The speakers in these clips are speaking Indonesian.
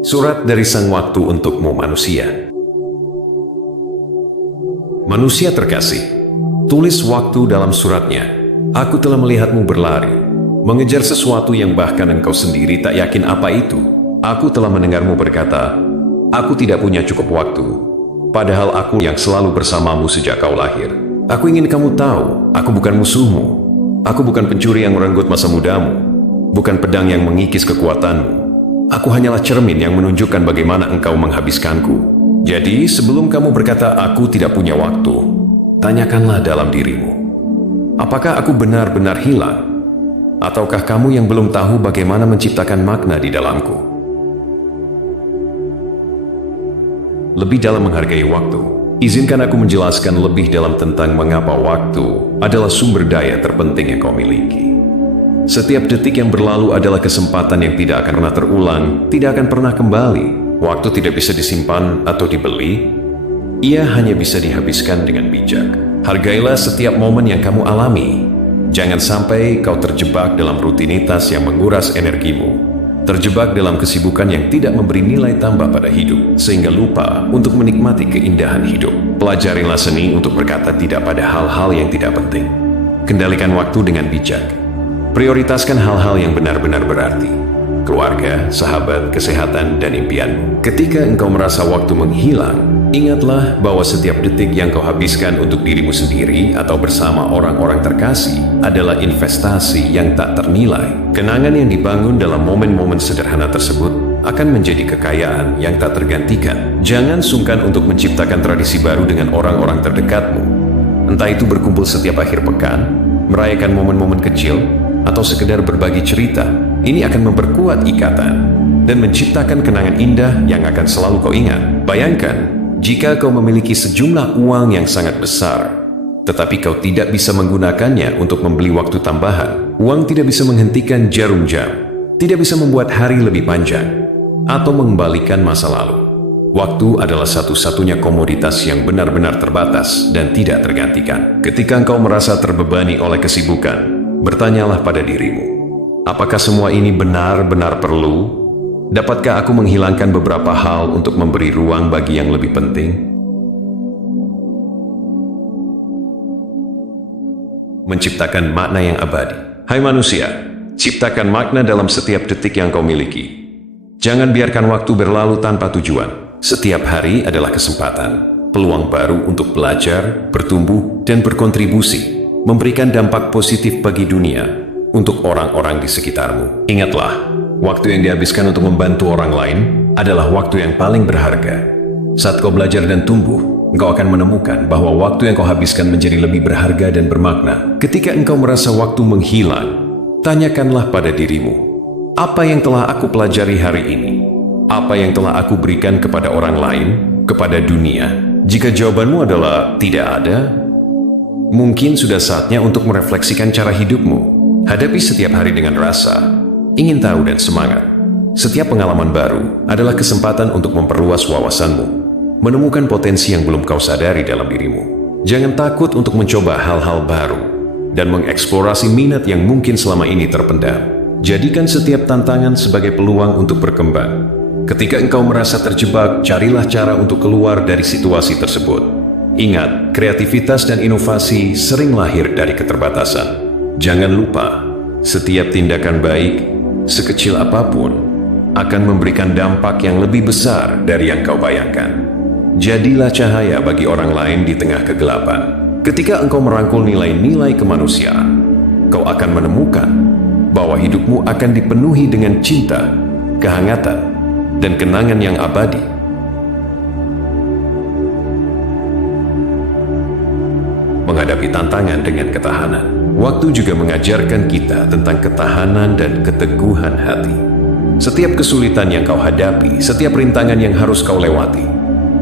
Surat dari Sang Waktu untukmu manusia. Manusia terkasih, tulis waktu dalam suratnya. Aku telah melihatmu berlari, mengejar sesuatu yang bahkan engkau sendiri tak yakin apa itu. Aku telah mendengarmu berkata, aku tidak punya cukup waktu, padahal aku yang selalu bersamamu sejak kau lahir. Aku ingin kamu tahu, aku bukan musuhmu. Aku bukan pencuri yang merenggut masa mudamu, bukan pedang yang mengikis kekuatanmu. Aku hanyalah cermin yang menunjukkan bagaimana engkau menghabiskanku. Jadi, sebelum kamu berkata aku tidak punya waktu, tanyakanlah dalam dirimu. Apakah aku benar-benar hilang? Ataukah kamu yang belum tahu bagaimana menciptakan makna di dalamku? Lebih dalam menghargai waktu, izinkan aku menjelaskan lebih dalam tentang mengapa waktu adalah sumber daya terpenting yang kau miliki. Setiap detik yang berlalu adalah kesempatan yang tidak akan pernah terulang, tidak akan pernah kembali. Waktu tidak bisa disimpan atau dibeli, ia hanya bisa dihabiskan dengan bijak. Hargailah setiap momen yang kamu alami. Jangan sampai kau terjebak dalam rutinitas yang menguras energimu, terjebak dalam kesibukan yang tidak memberi nilai tambah pada hidup, sehingga lupa untuk menikmati keindahan hidup. Pelajarilah seni untuk berkata tidak pada hal-hal yang tidak penting. Kendalikan waktu dengan bijak. Prioritaskan hal-hal yang benar-benar berarti. Keluarga, sahabat, kesehatan, dan impianmu. Ketika engkau merasa waktu menghilang, ingatlah bahwa setiap detik yang kau habiskan untuk dirimu sendiri atau bersama orang-orang terkasih adalah investasi yang tak ternilai. Kenangan yang dibangun dalam momen-momen sederhana tersebut akan menjadi kekayaan yang tak tergantikan. Jangan sungkan untuk menciptakan tradisi baru dengan orang-orang terdekatmu. Entah itu berkumpul setiap akhir pekan, merayakan momen-momen kecil, atau sekedar berbagi cerita. Ini akan memperkuat ikatan dan menciptakan kenangan indah yang akan selalu kau ingat. Bayangkan, jika kau memiliki sejumlah uang yang sangat besar, tetapi kau tidak bisa menggunakannya untuk membeli waktu tambahan. Uang tidak bisa menghentikan jarum jam, tidak bisa membuat hari lebih panjang, atau mengembalikan masa lalu. Waktu adalah satu-satunya komoditas yang benar-benar terbatas dan tidak tergantikan. Ketika engkau merasa terbebani oleh kesibukan, bertanyalah pada dirimu, apakah semua ini benar-benar perlu? Dapatkah aku menghilangkan beberapa hal untuk memberi ruang bagi yang lebih penting? Menciptakan makna yang abadi. Hai manusia, ciptakan makna dalam setiap detik yang kau miliki. Jangan biarkan waktu berlalu tanpa tujuan. Setiap hari adalah kesempatan, peluang baru untuk belajar, bertumbuh, dan berkontribusi. Memberikan dampak positif bagi dunia untuk orang-orang di sekitarmu. Ingatlah, waktu yang dihabiskan untuk membantu orang lain adalah waktu yang paling berharga. Saat kau belajar dan tumbuh, engkau akan menemukan bahwa waktu yang kau habiskan menjadi lebih berharga dan bermakna. Ketika engkau merasa waktu menghilang, tanyakanlah pada dirimu, apa yang telah aku pelajari hari ini? Apa yang telah aku berikan kepada orang lain, kepada dunia? Jika jawabanmu adalah tidak ada, mungkin sudah saatnya untuk merefleksikan cara hidupmu. Hadapi setiap hari dengan rasa ingin tahu dan semangat. Setiap pengalaman baru adalah kesempatan untuk memperluas wawasanmu, menemukan potensi yang belum kau sadari dalam dirimu. Jangan takut untuk mencoba hal-hal baru dan mengeksplorasi minat yang mungkin selama ini terpendam. Jadikan setiap tantangan sebagai peluang untuk berkembang. Ketika engkau merasa terjebak, carilah cara untuk keluar dari situasi tersebut. Ingat, kreativitas dan inovasi sering lahir dari keterbatasan. Jangan lupa, setiap tindakan baik, sekecil apapun, akan memberikan dampak yang lebih besar dari yang kau bayangkan. Jadilah cahaya bagi orang lain di tengah kegelapan. Ketika engkau merangkul nilai-nilai kemanusiaan, kau akan menemukan bahwa hidupmu akan dipenuhi dengan cinta, kehangatan, dan kenangan yang abadi. Menghadapi tantangan dengan ketahanan. Waktu juga mengajarkan kita tentang ketahanan dan keteguhan hati. Setiap kesulitan yang kau hadapi, setiap rintangan yang harus kau lewati,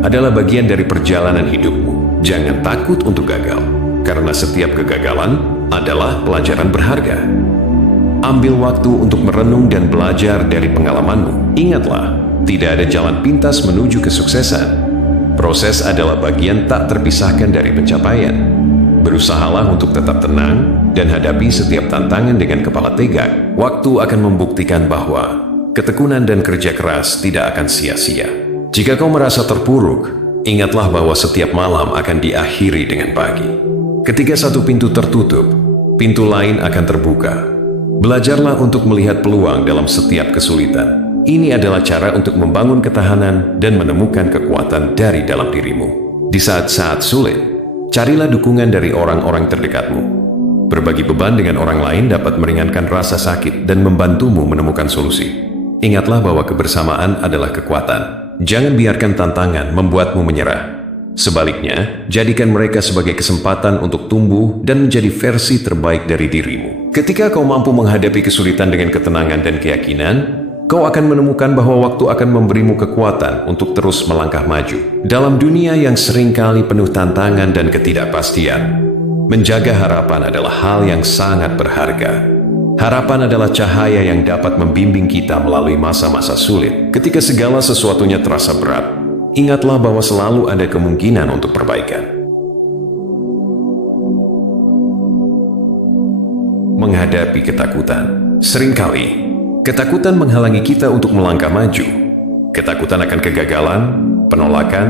adalah bagian dari perjalanan hidupmu. Jangan takut untuk gagal, karena setiap kegagalan adalah pelajaran berharga. Ambil waktu untuk merenung dan belajar dari pengalamanmu. Ingatlah, tidak ada jalan pintas menuju kesuksesan. Proses adalah bagian tak terpisahkan dari pencapaian. Berusahalah untuk tetap tenang dan hadapi setiap tantangan dengan kepala tegak. Waktu akan membuktikan bahwa ketekunan dan kerja keras tidak akan sia-sia. Jika kau merasa terpuruk, ingatlah bahwa setiap malam akan diakhiri dengan pagi. Ketika satu pintu tertutup, pintu lain akan terbuka. Belajarlah untuk melihat peluang dalam setiap kesulitan. Ini adalah cara untuk membangun ketahanan dan menemukan kekuatan dari dalam dirimu. Di saat-saat sulit, carilah dukungan dari orang-orang terdekatmu. Berbagi beban dengan orang lain dapat meringankan rasa sakit dan membantumu menemukan solusi. Ingatlah bahwa kebersamaan adalah kekuatan. Jangan biarkan tantangan membuatmu menyerah. Sebaliknya, jadikan mereka sebagai kesempatan untuk tumbuh dan menjadi versi terbaik dari dirimu. Ketika kau mampu menghadapi kesulitan dengan ketenangan dan keyakinan, kau akan menemukan bahwa waktu akan memberimu kekuatan untuk terus melangkah maju. Dalam dunia yang seringkali penuh tantangan dan ketidakpastian, menjaga harapan adalah hal yang sangat berharga. Harapan adalah cahaya yang dapat membimbing kita melalui masa-masa sulit. Ketika segala sesuatunya terasa berat, ingatlah bahwa selalu ada kemungkinan untuk perbaikan. Menghadapi ketakutan. Seringkali, ketakutan menghalangi kita untuk melangkah maju. Ketakutan akan kegagalan, penolakan,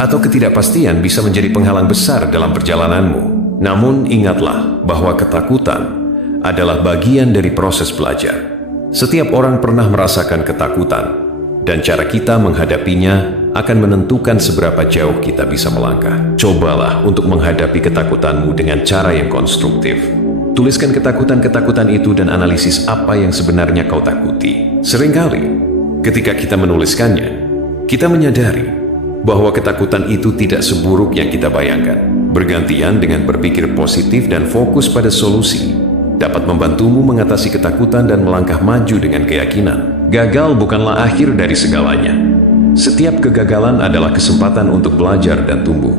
atau ketidakpastian bisa menjadi penghalang besar dalam perjalananmu. Namun ingatlah bahwa ketakutan adalah bagian dari proses belajar. Setiap orang pernah merasakan ketakutan, dan cara kita menghadapinya akan menentukan seberapa jauh kita bisa melangkah. Cobalah untuk menghadapi ketakutanmu dengan cara yang konstruktif. Tuliskan ketakutan-ketakutan itu dan analisis apa yang sebenarnya kau takuti. Seringkali, ketika kita menuliskannya, kita menyadari bahwa ketakutan itu tidak seburuk yang kita bayangkan. Bergantian dengan berpikir positif dan fokus pada solusi, dapat membantumu mengatasi ketakutan dan melangkah maju dengan keyakinan. Gagal bukanlah akhir dari segalanya. Setiap kegagalan adalah kesempatan untuk belajar dan tumbuh.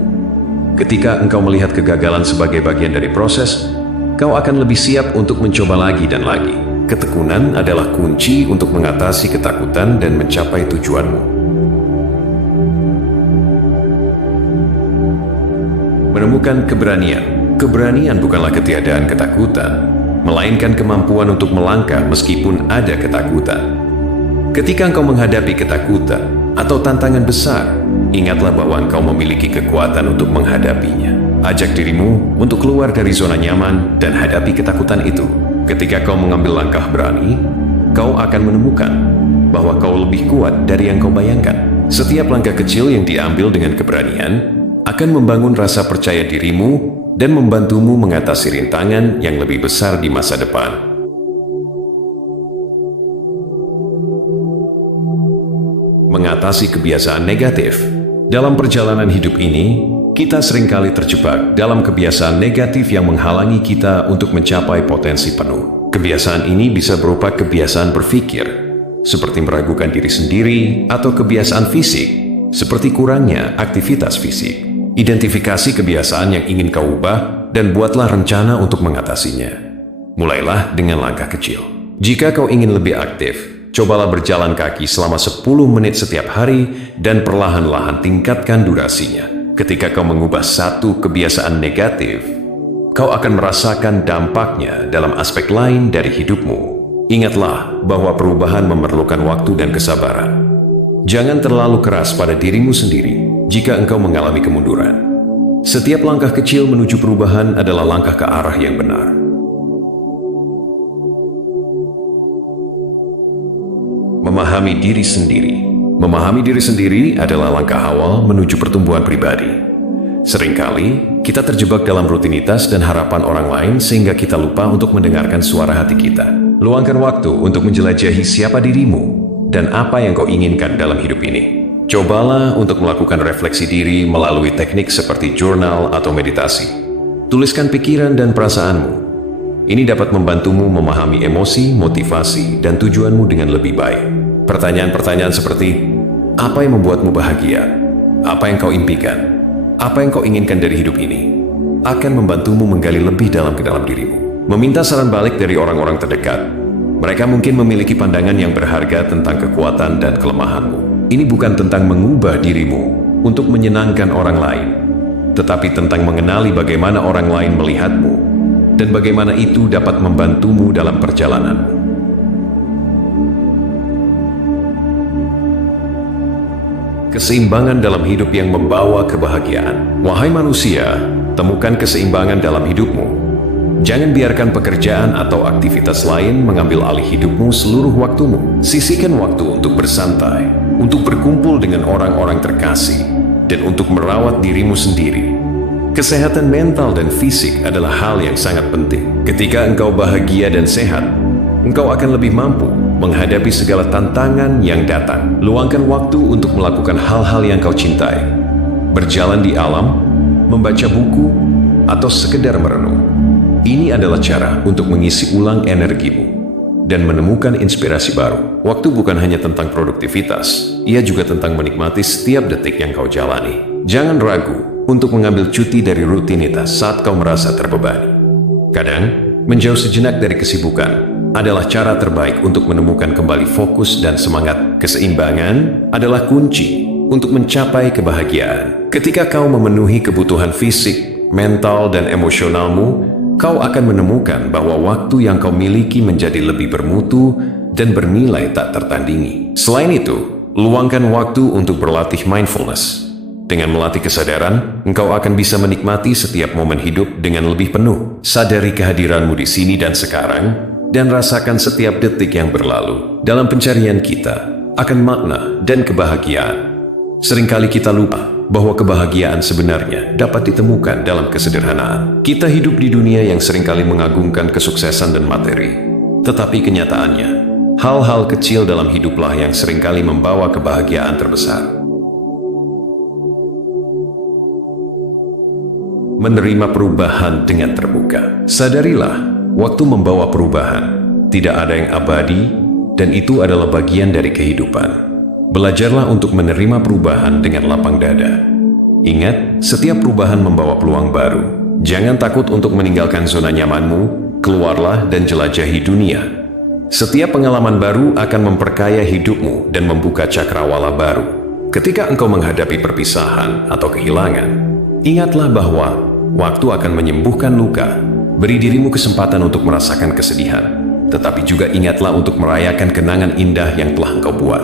Ketika engkau melihat kegagalan sebagai bagian dari proses, kau akan lebih siap untuk mencoba lagi dan lagi. Ketekunan adalah kunci untuk mengatasi ketakutan dan mencapai tujuanmu. Menemukan keberanian. Keberanian bukanlah ketiadaan ketakutan, melainkan kemampuan untuk melangkah meskipun ada ketakutan. Ketika engkau menghadapi ketakutan atau tantangan besar, ingatlah bahwa engkau memiliki kekuatan untuk menghadapinya. Ajak dirimu untuk keluar dari zona nyaman dan hadapi ketakutan itu. Ketika kau mengambil langkah berani, kau akan menemukan bahwa kau lebih kuat dari yang kau bayangkan. Setiap langkah kecil yang diambil dengan keberanian akan membangun rasa percaya dirimu dan membantumu mengatasi rintangan yang lebih besar di masa depan. Mengatasi kebiasaan negatif. Dalam perjalanan hidup ini, kita seringkali terjebak dalam kebiasaan negatif yang menghalangi kita untuk mencapai potensi penuh. Kebiasaan ini bisa berupa kebiasaan berpikir, seperti meragukan diri sendiri, atau kebiasaan fisik, seperti kurangnya aktivitas fisik. Identifikasi kebiasaan yang ingin kau ubah dan buatlah rencana untuk mengatasinya. Mulailah dengan langkah kecil. Jika kau ingin lebih aktif, cobalah berjalan kaki selama 10 menit setiap hari dan perlahan-lahan tingkatkan durasinya. Ketika kau mengubah satu kebiasaan negatif, kau akan merasakan dampaknya dalam aspek lain dari hidupmu. Ingatlah bahwa perubahan memerlukan waktu dan kesabaran. Jangan terlalu keras pada dirimu sendiri jika engkau mengalami kemunduran. Setiap langkah kecil menuju perubahan adalah langkah ke arah yang benar. Memahami diri sendiri. Memahami diri sendiri adalah langkah awal menuju pertumbuhan pribadi. Seringkali, kita terjebak dalam rutinitas dan harapan orang lain sehingga kita lupa untuk mendengarkan suara hati kita. Luangkan waktu untuk menjelajahi siapa dirimu dan apa yang kau inginkan dalam hidup ini. Cobalah untuk melakukan refleksi diri melalui teknik seperti jurnal atau meditasi. Tuliskan pikiran dan perasaanmu. Ini dapat membantumu memahami emosi, motivasi, dan tujuanmu dengan lebih baik. Pertanyaan-pertanyaan seperti, apa yang membuatmu bahagia? Apa yang kau impikan? Apa yang kau inginkan dari hidup ini? Akan membantumu menggali lebih dalam ke dalam dirimu. Meminta saran balik dari orang-orang terdekat. Mereka mungkin memiliki pandangan yang berharga tentang kekuatan dan kelemahanmu. Ini bukan tentang mengubah dirimu untuk menyenangkan orang lain, tetapi tentang mengenali bagaimana orang lain melihatmu dan bagaimana itu dapat membantumu dalam perjalananmu. Keseimbangan dalam hidup yang membawa kebahagiaan. Wahai manusia, temukan keseimbangan dalam hidupmu. Jangan biarkan pekerjaan atau aktivitas lain mengambil alih hidupmu seluruh waktumu. Sisihkan waktu untuk bersantai, untuk berkumpul dengan orang-orang terkasih, dan untuk merawat dirimu sendiri. Kesehatan mental dan fisik adalah hal yang sangat penting. Ketika engkau bahagia dan sehat, engkau akan lebih mampu menghadapi segala tantangan yang datang. Luangkan waktu untuk melakukan hal-hal yang kau cintai. Berjalan di alam, membaca buku, atau sekedar merenung. Ini adalah cara untuk mengisi ulang energimu dan menemukan inspirasi baru. Waktu bukan hanya tentang produktivitas, ia juga tentang menikmati setiap detik yang kau jalani. Jangan ragu untuk mengambil cuti dari rutinitas saat kau merasa terbebani. Kadang, menjauh sejenak dari kesibukan adalah cara terbaik untuk menemukan kembali fokus dan semangat. Keseimbangan adalah kunci untuk mencapai kebahagiaan. Ketika kau memenuhi kebutuhan fisik, mental, dan emosionalmu, kau akan menemukan bahwa waktu yang kau miliki menjadi lebih bermutu dan bernilai tak tertandingi. Selain itu, luangkan waktu untuk berlatih mindfulness. Dengan melatih kesadaran, engkau akan bisa menikmati setiap momen hidup dengan lebih penuh. Sadari kehadiranmu di sini dan sekarang, dan rasakan setiap detik yang berlalu. Dalam pencarian kita akan makna dan kebahagiaan, seringkali kita lupa bahwa kebahagiaan sebenarnya dapat ditemukan dalam kesederhanaan. Kita hidup di dunia yang seringkali mengagungkan kesuksesan dan materi. Tetapi kenyataannya, hal-hal kecil dalam hiduplah yang seringkali membawa kebahagiaan terbesar. Menerima perubahan dengan terbuka. Sadarilah, waktu membawa perubahan. Tidak ada yang abadi, dan itu adalah bagian dari kehidupan. Belajarlah untuk menerima perubahan dengan lapang dada. Ingat, setiap perubahan membawa peluang baru. Jangan takut untuk meninggalkan zona nyamanmu, keluarlah dan jelajahi dunia. Setiap pengalaman baru akan memperkaya hidupmu dan membuka cakrawala baru. Ketika engkau menghadapi perpisahan atau kehilangan, ingatlah bahwa waktu akan menyembuhkan luka. Beri dirimu kesempatan untuk merasakan kesedihan, tetapi juga ingatlah untuk merayakan kenangan indah yang telah engkau buat.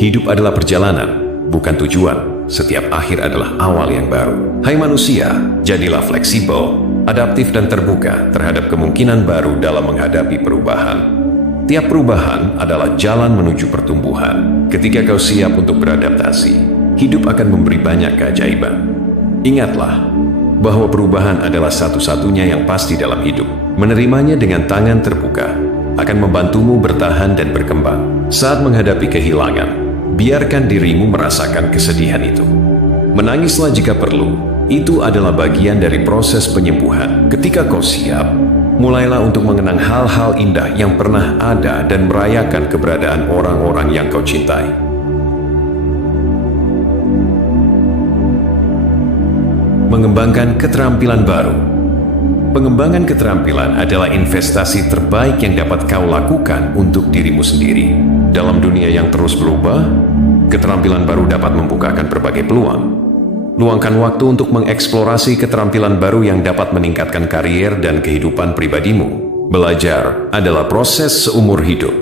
Hidup adalah perjalanan, bukan tujuan. Setiap akhir adalah awal yang baru. Hai manusia, jadilah fleksibel, adaptif dan terbuka terhadap kemungkinan baru dalam menghadapi perubahan. Tiap perubahan adalah jalan menuju pertumbuhan. Ketika kau siap untuk beradaptasi, hidup akan memberi banyak keajaiban. Ingatlah bahwa perubahan adalah satu-satunya yang pasti dalam hidup. Menerimanya dengan tangan terbuka akan membantumu bertahan dan berkembang. Saat menghadapi kehilangan, biarkan dirimu merasakan kesedihan itu. Menangislah jika perlu, itu adalah bagian dari proses penyembuhan. Ketika kau siap, mulailah untuk mengenang hal-hal indah yang pernah ada dan merayakan keberadaan orang-orang yang kau cintai. Mengembangkan keterampilan baru. Pengembangan keterampilan adalah investasi terbaik yang dapat kau lakukan untuk dirimu sendiri. Dalam dunia yang terus berubah, keterampilan baru dapat membukakan berbagai peluang. Luangkan waktu untuk mengeksplorasi keterampilan baru yang dapat meningkatkan karier dan kehidupan pribadimu. Belajar adalah proses seumur hidup.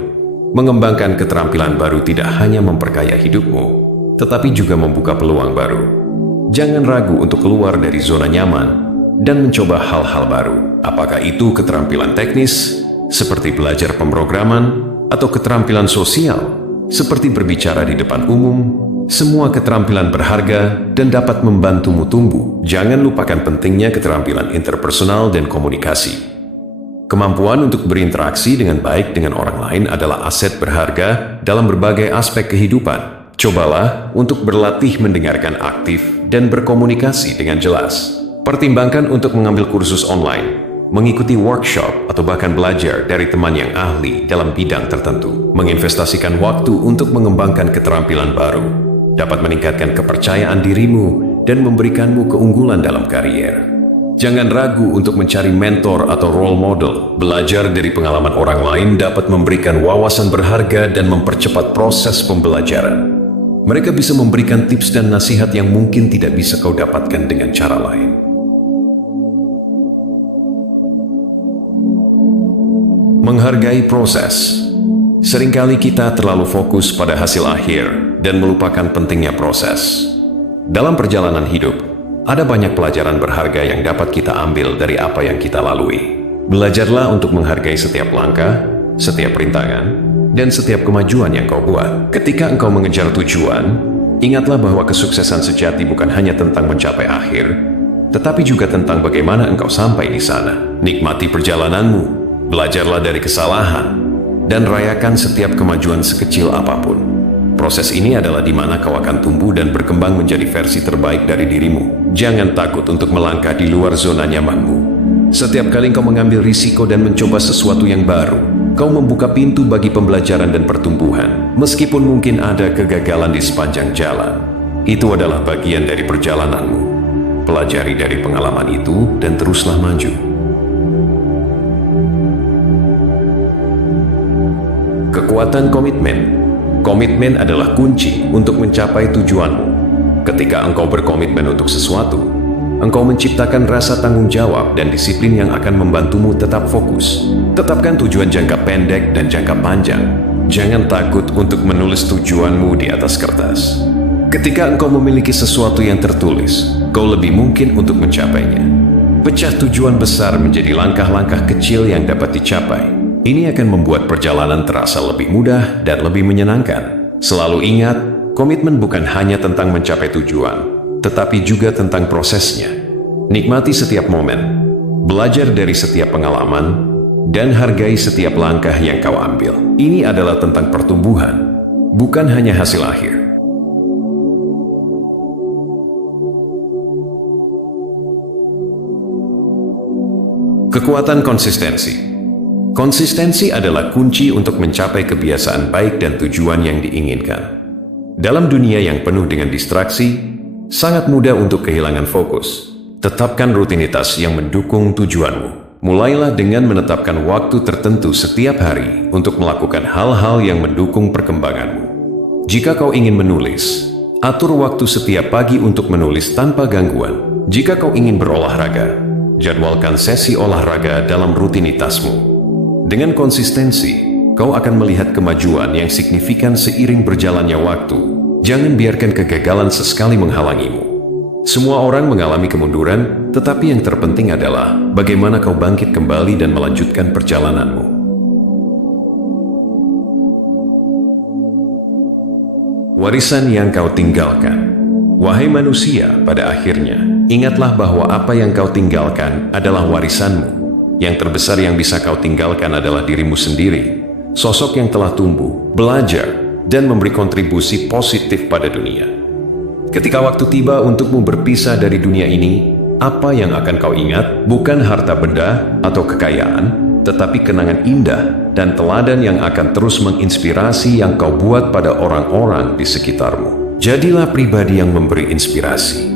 Mengembangkan keterampilan baru tidak hanya memperkaya hidupmu, tetapi juga membuka peluang baru. Jangan ragu untuk keluar dari zona nyaman dan mencoba hal-hal baru. Apakah itu keterampilan teknis, seperti belajar pemrograman, atau keterampilan sosial, seperti berbicara di depan umum. Semua keterampilan berharga dan dapat membantumu tumbuh. Jangan lupakan pentingnya keterampilan interpersonal dan komunikasi. Kemampuan untuk berinteraksi dengan baik dengan orang lain adalah aset berharga dalam berbagai aspek kehidupan. Cobalah untuk berlatih mendengarkan aktif dan berkomunikasi dengan jelas. Pertimbangkan untuk mengambil kursus online, mengikuti workshop, atau bahkan belajar dari teman yang ahli dalam bidang tertentu. Menginvestasikan waktu untuk mengembangkan keterampilan baru dapat meningkatkan kepercayaan dirimu dan memberikanmu keunggulan dalam karier. Jangan ragu untuk mencari mentor atau role model. Belajar dari pengalaman orang lain dapat memberikan wawasan berharga dan mempercepat proses pembelajaran. Mereka bisa memberikan tips dan nasihat yang mungkin tidak bisa kau dapatkan dengan cara lain. Menghargai proses. Seringkali kita terlalu fokus pada hasil akhir dan melupakan pentingnya proses. Dalam perjalanan hidup, ada banyak pelajaran berharga yang dapat kita ambil dari apa yang kita lalui. Belajarlah untuk menghargai setiap langkah, setiap rintangan, dan setiap kemajuan yang kau buat. Ketika engkau mengejar tujuan, ingatlah bahwa kesuksesan sejati bukan hanya tentang mencapai akhir, tetapi juga tentang bagaimana engkau sampai di sana. Nikmati perjalananmu, belajarlah dari kesalahan, dan rayakan setiap kemajuan sekecil apapun. Proses ini adalah di mana kau akan tumbuh dan berkembang menjadi versi terbaik dari dirimu. Jangan takut untuk melangkah di luar zona nyamanmu. Setiap kali kau mengambil risiko dan mencoba sesuatu yang baru, kau membuka pintu bagi pembelajaran dan pertumbuhan. Meskipun mungkin ada kegagalan di sepanjang jalan, itu adalah bagian dari perjalananmu. Pelajari dari pengalaman itu dan teruslah maju. Kekuatan komitmen. Komitmen adalah kunci untuk mencapai tujuanmu. Ketika engkau berkomitmen untuk sesuatu, engkau menciptakan rasa tanggung jawab dan disiplin yang akan membantumu tetap fokus. Tetapkan tujuan jangka pendek dan jangka panjang. Jangan takut untuk menulis tujuanmu di atas kertas. Ketika engkau memiliki sesuatu yang tertulis, kau lebih mungkin untuk mencapainya. Pecah tujuan besar menjadi langkah-langkah kecil yang dapat dicapai. Ini akan membuat perjalanan terasa lebih mudah dan lebih menyenangkan. Selalu ingat, komitmen bukan hanya tentang mencapai tujuan, tetapi juga tentang prosesnya. Nikmati setiap momen, belajar dari setiap pengalaman, dan hargai setiap langkah yang kau ambil. Ini adalah tentang pertumbuhan, bukan hanya hasil akhir. Kekuatan konsistensi. Konsistensi adalah kunci untuk mencapai kebiasaan baik dan tujuan yang diinginkan. Dalam dunia yang penuh dengan distraksi, sangat mudah untuk kehilangan fokus. Tetapkan rutinitas yang mendukung tujuanmu. Mulailah dengan menetapkan waktu tertentu setiap hari untuk melakukan hal-hal yang mendukung perkembanganmu. Jika kau ingin menulis, atur waktu setiap pagi untuk menulis tanpa gangguan. Jika kau ingin berolahraga, jadwalkan sesi olahraga dalam rutinitasmu. Dengan konsistensi, kau akan melihat kemajuan yang signifikan seiring berjalannya waktu. Jangan biarkan kegagalan sesekali menghalangimu. Semua orang mengalami kemunduran, tetapi yang terpenting adalah bagaimana kau bangkit kembali dan melanjutkan perjalananmu. Warisan yang kau tinggalkan. Wahai manusia, pada akhirnya, ingatlah bahwa apa yang kau tinggalkan adalah warisanmu. Yang terbesar yang bisa kau tinggalkan adalah dirimu sendiri, sosok yang telah tumbuh, belajar, dan memberi kontribusi positif pada dunia. Ketika waktu tiba untukmu berpisah dari dunia ini, apa yang akan kau ingat bukan harta benda atau kekayaan, tetapi kenangan indah dan teladan yang akan terus menginspirasi yang kau buat pada orang-orang di sekitarmu. Jadilah pribadi yang memberi inspirasi.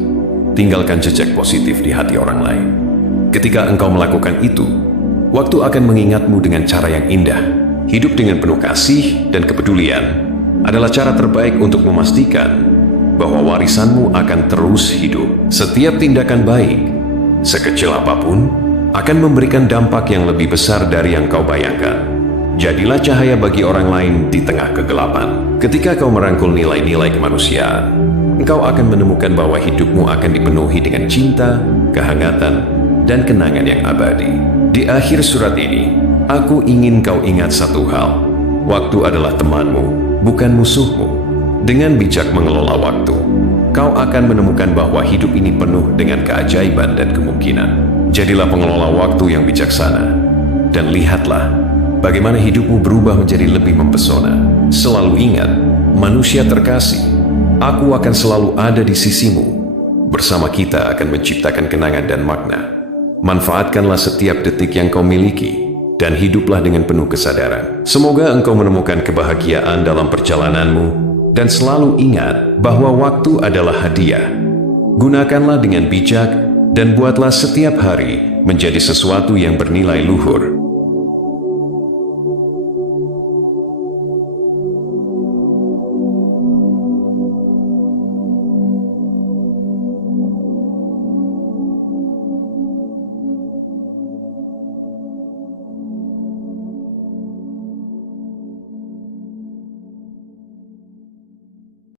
Tinggalkan jejak positif di hati orang lain. Ketika engkau melakukan itu, waktu akan mengingatmu dengan cara yang indah. Hidup dengan penuh kasih dan kepedulian adalah cara terbaik untuk memastikan bahwa warisanmu akan terus hidup. Setiap tindakan baik, sekecil apapun, akan memberikan dampak yang lebih besar dari yang kau bayangkan. Jadilah cahaya bagi orang lain di tengah kegelapan. Ketika kau merangkul nilai-nilai kemanusiaan, engkau akan menemukan bahwa hidupmu akan dipenuhi dengan cinta, kehangatan, dan kenangan yang abadi. Di akhir surat ini, aku ingin kau ingat satu hal. Waktu adalah temanmu, bukan musuhmu. Dengan bijak mengelola waktu, kau akan menemukan bahwa hidup ini penuh dengan keajaiban dan kemungkinan. Jadilah pengelola waktu yang bijaksana, dan lihatlah bagaimana hidupmu berubah menjadi lebih mempesona. Selalu ingat, manusia terkasih, aku akan selalu ada di sisimu. Bersama kita akan menciptakan kenangan dan makna. Manfaatkanlah setiap detik yang kau miliki, dan hiduplah dengan penuh kesadaran. Semoga engkau menemukan kebahagiaan dalam perjalananmu, dan selalu ingat bahwa waktu adalah hadiah. Gunakanlah dengan bijak, dan buatlah setiap hari menjadi sesuatu yang bernilai luhur.